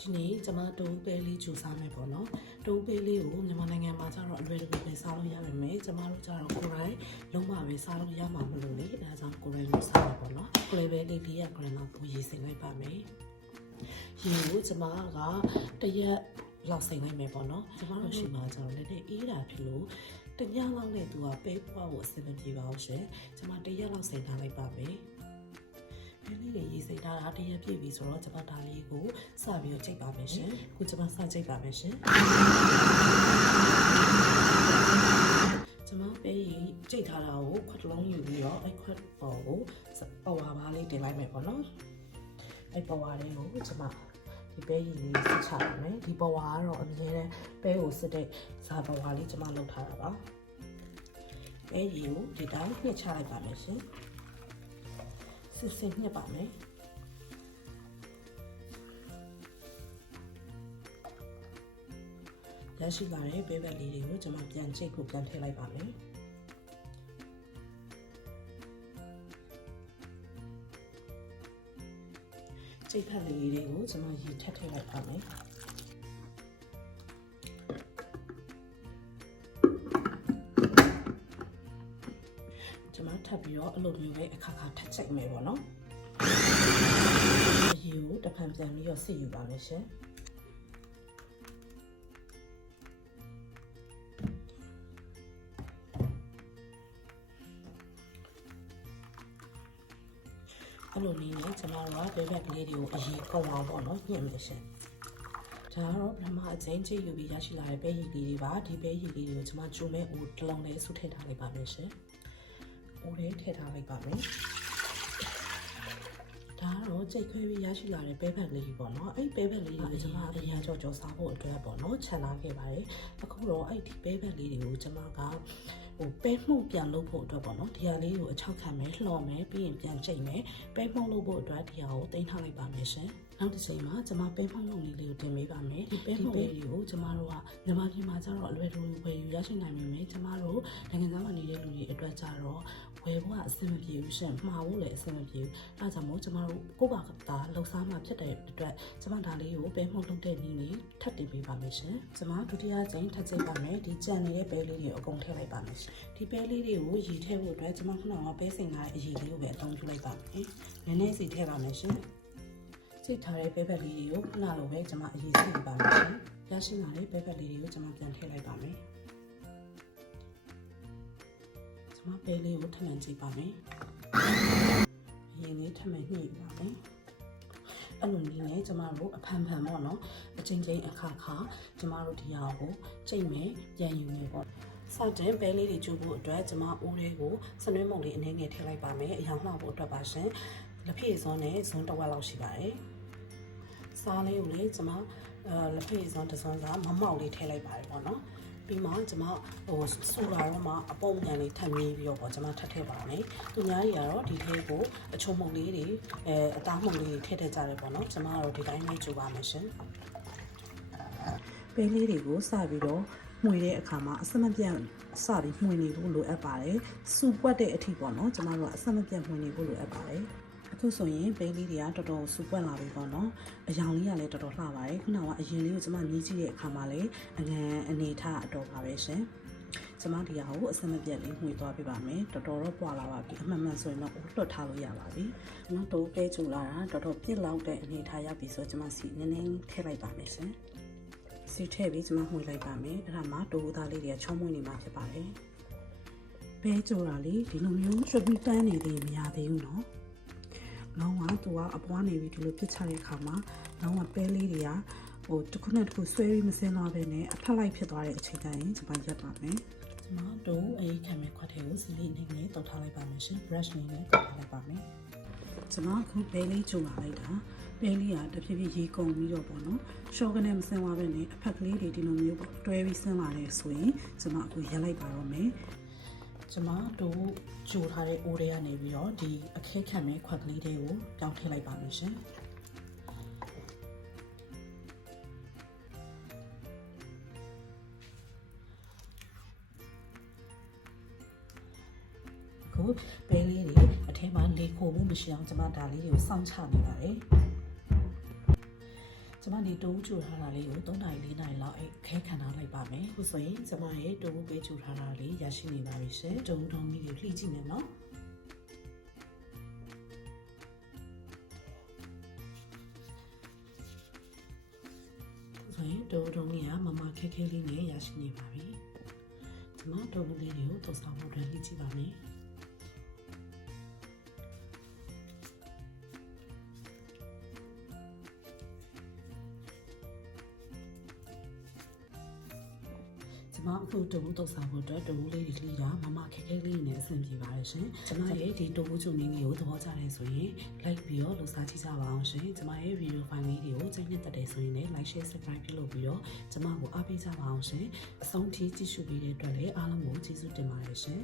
ဒီနေ့ကျွန်မတူပဲလေးဂျူစားမယ်ပေါ့နော်တူပဲလေးကိုမြန်မာနိုင်ငံမှာကျတော့အလွယ်တကူပဲစားလို့ရပါမယ်ကျွန်မတို့ကျတော့ကိုယ်တိုင်လုံးဝပဲစားလို့ရမှာမလို့လေအဲဒါကြောင့်ကိုယ်တိုင်လို့စားမှာပေါ့နော်ကိုယ်လည်းပဲလေး400 gram လောက်ကိုရေးစင်လိုက်ပါမယ်ရေကိုကျွန်မကတရက်လောက်စိမ့်လိုက်မယ်ပေါ့နော်ကျွန်မတို့ရှိမှကျတော့လည်းအေးတာဖြစ်လို့တညလောက်နဲ့သူကပဲပွားဖို့အဆင်မပြေပါဘူးရှင်ကျွန်မတရက်လောက်စိမ့်ထားလိုက်ပါမယ်ဒီလေးရေးစိတ်ထားတာတရက်ပြည့်ပြီဆိုတော့ကျွန်မဒါလေးကိုစပြီးတော့ချိန်ပါမယ်ရှင်ခုကျွန်မစချိန်ပါမယ်ရှင်ကျွန်မပဲချိန်ထားတာကိုခွက်လုံးယူပြီးတော့အဲ့ခွက်ပေါ်ကိုပေါ်ဝါပါလေးတင်လိုက်မယ်ပေါ့နော်အဲ့ပေါ်ဝါလေးကိုကျွန်မဒီပဲရီလေးစစ်ချပါမယ်ဒီပေါ်ဝါကတော့အမြဲတမ်းပဲကိုစစ်တဲ့ဇာပေါ်ဝါလေးကျွန်မလုပ်ထားတာပါပဲရီကိုဒီတိုင်းညှစ်ချလိုက်ပါမယ်ရှင်စစ်စစ်ညှက်ပါမယ်ရရှိလာတဲ့ပဲဘက်လေးတွေကိုကျွန်မပြန်ချိတ်ဖို့ပြန်ထည့်လိုက်ပါမယ်ချိတ်ဖက်လေးတွေကိုကျွန်မရေထပ်ထည့်လိုက်ပါမယ်ကျွန်မထပ်ပြီးတော့အလုပ်မျိုးပဲအခါခါထပ်ချိတ်မယ်ပေါ့နော်ရေကိုတစ်ဖန်ပြန်ပြီးတော့စစ်ယူပါမယ်ရှင်အဲ့လိုနည်းနဲ့ကျွန်တော်တို့ကဘဲဘက်ကလေးတွေကိုအရေးကုန်အောင်ပေါ့နော်ညှစ်မယ်ရှင်ဒါကတော့ပထမအချိန်ချိတ်ယူပြီးရရှိလာတဲ့ပဲရည်လေးတွေပါဒီပဲရည်လေးတွေကိုကျွန်မကျိုးမဲ့ဟိုတစ်လုံးလေးဆုထည့်ထားလိုက်ပါမယ်ရှင်အိုးလေးထည့်ထားလိုက်ပါမယ်ဒါကတော့ကြိတ်ခွဲပြီးရရှိလာတဲ့ပဲဘက်လေးပေါ့နော်အဲ့ပဲဘက်လေးကိုကျွန်မအရာကြော်စားဖို့အတွက်ပေါ့နော်ခြံလာခဲ့ပါတယ်အခုတော့အဲ့ဒီပဲဘက်လေးတွေကိုကျွန်မကပဲမှုပြန်လုပ်ဖို့အတွက်ပေါ့နော်ဒီဟာလေးကိုအချောက်ခံမယ်လှော်မယ်ပြီးရင်ပြန်ကျိတ်မယ်ပဲမှုလုပ်ဖို့အတွက်ဒီဟာကိုတင်ထားလိုက်ပါမယ်ရှင်နောက်တစ်ချိန်မှာကျွန်မပဲမှုလုပ်လေးကိုတင်ပေးပါမယ်ဒီပဲမှုလေးကိုကျွန်မတို့ကမြန်မာပြည်မှာကျတော့အလွယ်တကူဝယ်ယူရရှိနိုင်မယ်ကျွန်မတို့နိုင်ငံသားမှာနေတဲ့လူတွေအတွက်ကျတော့ဝယ်ဖို့ကအဆင်မပြေဘူးရှင်မှာဖို့လည်းအဆင်မပြေဘူးအဲဒါကြောင့်မို့ကျွန်မတို့ကိုယ့်ဘာသာလှုပ်ရှားမှဖြစ်တဲ့အတွက်ကျွန်မဒါလေးကိုပဲမှုလုပ်တဲ့နည်းလေးထပ်တင်ပေးပါမယ်ရှင်ကျွန်မဒုတိယချိန်ထပ်ကျိတ်ပါမယ်ဒီကြံနေတဲ့ပဲလေးတွေအကုန်ထည့်လိုက်ပါမယ်ရှင်ဒီပဲလေးတွေကိုရေထည့်ဖို့အတွက်ကျွန်မခုနကပဲစိန်လာတဲ့အရေလေးကိုပဲအသုံးပြုလိုက်ပါမယ်နည်းနည်းစီထည့်ပါမယ်ရှင်စိတ်ထားတဲ့ပဲဘက်လေးတွေကိုခုနလိုပဲကျွန်မအရေစိတ်ပါမယ်ရှင်ရရှိလာတဲ့ပဲဘက်လေးတွေကိုကျွန်မပြန်ထည့်လိုက်ပါမယ်ကျွန်မပဲလေးကိုထပ်မံကြည့်ပါမယ်အရင်လေးထပ်မံညှိပါမယ်အဲ့လိုနည်းနဲ့ကျမတို့အဖန်ဖန်ပေါ့နော်အချင်းချင်းအခါခါကျမတို့ဒီဟာကိုချိန်မယ်ပြန်ယူမယ်ပေါ့စတင်ပဲလေးတွေကျိုးဖို့အတွက်ကျမအိုးလေးကိုစနွေးမုံလေးအနည်းငယ်ထည့်လိုက်ပါမယ်အရောင်လှဖို့အတွက်ပါရှင်လက်ဖက်စွန်းနဲ့ဇွန်းတစ်ဝက်လောက်ရှိပါတယ်စားလေးကိုလေကျမလက်ဖက်စွန်းတစ်စွန်းကမမောက်လေးထည့်လိုက်ပါတယ်ပေါ့နော်ပြီးမှကျမဆူလာတော့မှအပုံညာလေးထပ်မြည်ပြီးတော့ပေါ့ကျမထပ်ထည့်ပါမယ်သူများတွေကတော့ဒီထဲကိုအချုံမုံလေးတွေအသားမုံလေးတွေထည့်ထည့်ကြတယ်ပေါ့နော်ကျမကတော့ဒီတိုင်းလေးကြိုပါမယ်ရှင်ပဲလေးတွေကိုစပြီးတော့မှွေတဲ့အခါမှာအစမပြတ်စပြီးမှွေနေဖို့လိုအပ်ပါတယ်စူပွက်တဲ့အထိပေါ့နော်ကျမတို့ကအစမပြတ်မှွေနေဖို့လိုအပ်ပါတယ်အခုဆိုရင်ပဲလေးတွေကတော်တော်စူပွက်လာပြီပေါ့နော်အယောင်လေးကလည်းတော်တော်လှပါတယ်ခုနကအရင်လေးကိုကျမမြည်ကြည့်တဲ့အခါမှာလည်းအငန်အနေထားအတော်ပါပဲရှင်ကျမဒီဟာကိုအစမပြတ်လေးမှွေသွားပြပါမယ်တော်တော်တော့ပွာလာပါပြီအမှန်မှန်ဆိုရင်တော့လွတ်ထားလို့ရပါပြီနောက်တော့ပဲကျူလာတာတော်တော်ပြစ်လောက်တဲ့အနေထားရောက်ပြီဆိုကျမစီနည်းနည်းထည့်လိုက်ပါမယ်ရှင်စီထည့်ပြီးကျမမှွေလိုက်ပါမယ်အဲ့ဒါမှတိုးသားလေးတွေကချုံးမွေးနေမှာဖြစ်ပါတယ်ပဲကျူလာလေးဒီလိုမျိုးရွှေပြီးတန်းနေသေးမရသေးဘူးနော်လုံးဝသူကအပွားနေပြီးဒီလိုပြစ်ချတဲ့အခါမှာလုံးဝပဲလေးတွေကတစ်ခုနဲ့တစ်ခုဆွဲပြီးမစင်းသွားဘဲနဲ့အထက်လိုက်ဖြစ်သွားတဲ့အချိန်တိုင်းကျမရပ်ပါမယ်ကျမတို့အေးခံမဲ့ခွက်ထဲကိုစီလေးနဲ့တောက်ထားလိုက်ပါမယ်ရှင် brush နဲ့တောက်ထားလိုက်ပါမယ်ကျမအခုပဲလေးဂျုံလာလိုက်တာပဲလေးကတဖြည်းဖြည်းရေကုန်ပြီးတော့ပေါ့နော်ရှော့ကနေမစင်းသွားဘဲနဲ့အဖက်ကလေးတွေဒီလိုမျိုးပေါ့တွဲပြီးစင်းလာတယ်ဆိုရင်ကျမအခုရပ်လိုက်ပါတော့မယ်ကျမတို့ဂျိုထားတဲ့အိုးတွေကနေပြီးတော့ဒီအခဲခံမဲ့ခွက်ကလေးတွေကိုတောင်းထည့်လိုက်ပါမယ်ရှင်အခုပဲလေးတွေအထဲမှာလေခိုမှုမရှိအောင်ကျမဒါလေးတွေကိုစောင့်ချနေပါတယ်ကျ ကျမဒီတိုးကြိုထားတာလေးကို3နာရီ4နာရီလောက်ခဲခံထားလိုက်ပါမယ်ခုဆိုရင်ကျမရဲ့တိုးပဲကြိုထားတာလေးရရှိနေပါပြီရှင်တိုးတော်မီကိုလှည့်ကြည့်မယ်နော်ဆိုရင်တိုးတော်မီကမမခဲခဲလေးနဲ့ရရှိနေပါပြီကျမတိုးလေးတွေကိုတော့ဆောင်ဖို့အတွက်လှည့်ကြည့်ပါမယ်ကျမအခုတိုးတုပ်ဆောင်ဖို့အတွက်တိုးလေးတွေလှီးတာမမခဲခဲလေးနဲ့အဆင်ပြေပါတယ်ရှင်ကျမရဲ့ဒီတိုးချုံလေးကိုသဘောကျတယ်ဆိုရင် like ပြီးတော့လှူစားကြည့်ကြပါအောင်ရှင်ကျမရဲ့ video file လေးတွေကိုကြိုက်နှစ်သက်တယ်ဆိုရင်လည်း like share subscribe ပြုလုပ်ပြီးတော့ကျမကိုအားပေးကြပါအောင်ရှင်အဆုံးထိကြည့်ရှုပေးတဲ့အတွက်လည်းအားလုံးကိုကျေးဇူးတင်ပါတယ်ရှင်